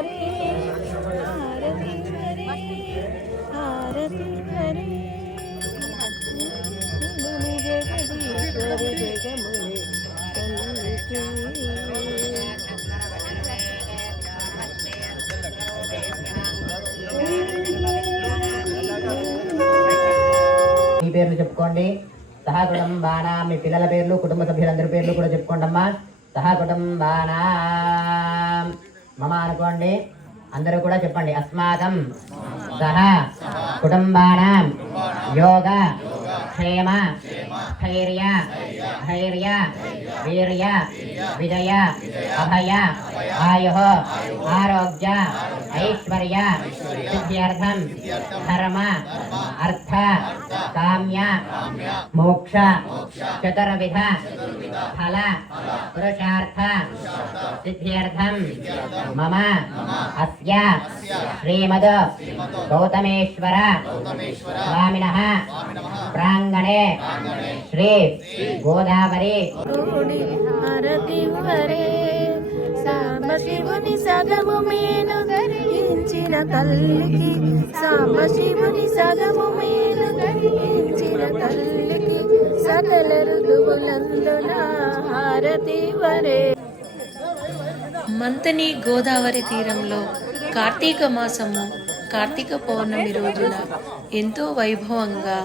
మీ పేర్లు చెప్పుకోండి. సహా కుటుంబానా, మీ పిల్లల పేర్లు, కుటుంబ సభ్యులందరి పేర్లు కూడా చెప్పుకోండమ్మా. సహా కుటుంబానా మమ అనుకోండి. అందరూ కూడా చెప్పండి. అస్మాకం సహ కుటుంబానాం యోగ క్షేమ స్థైర్య ధైర్య వీర్య విజయ అభయ ఆయు ఆరోగ్య ఐశ్వర్య సిద్ధ్యర్థం ధర్మ అర్థ కామ్య మోక్ష చతుర్విధ ఫల పురుషార్థ సిద్ధ్యర్థం మమ అస్య శ్రీమద్ గౌతమేశ్వర స్వామినః ప్రాంగణే శ్రీ గోదావరి సాంబశివుని సగము మేలు ధరించిన తల్లికి, సాంబశివుని సగము మేలు ధరించిన తల్లికి సకల ఋతువులందున హారతి వరే. మంతని గోదావరి తీరంలో కార్తీక మాసము కార్తీక పౌర్ణమి రోజున ఎంతో వైభవంగా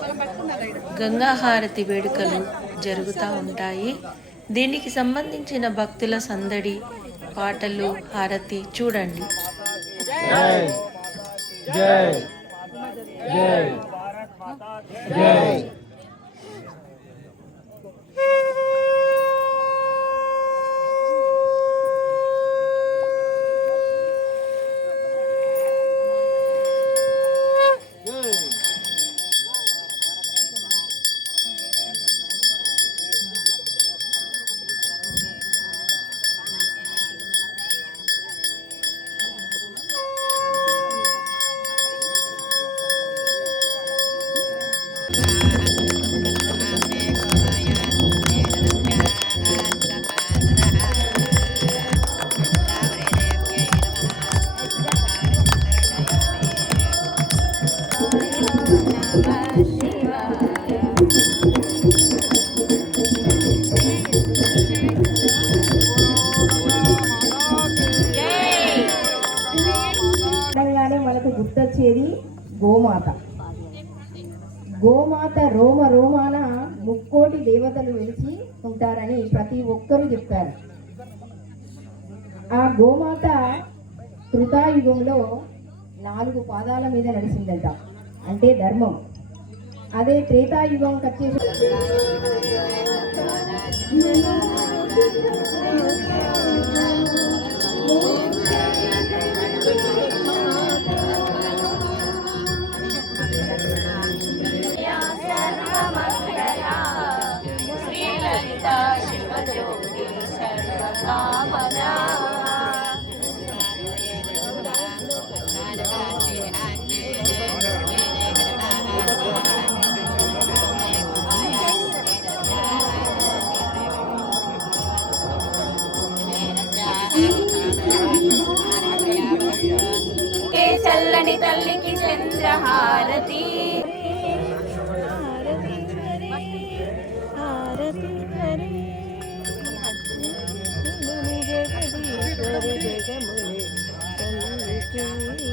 గంగాహారతి వేడుకలు జరుగుతూ ఉంటాయి. దీనికి సంబంధించిన భక్తుల సందడి, పాటలు, హారతి చూడండి. జై జై జై జై. మనకు గుర్తొచ్చేది గోమాత. గోమాత రోమ రోమాన ముక్కోటి దేవతలు వెలిచి ఉంటారని ప్రతి ఒక్కరూ చెప్తారు. ఆ గోమాత కృతాయుగంలో 4 పాదాల మీద నడిచిందంట, అంటే ధర్మం. అదే త్రేతాయుగం వచ్చేసి చల్లని తల్లికి చంద్రహారతి. జగముని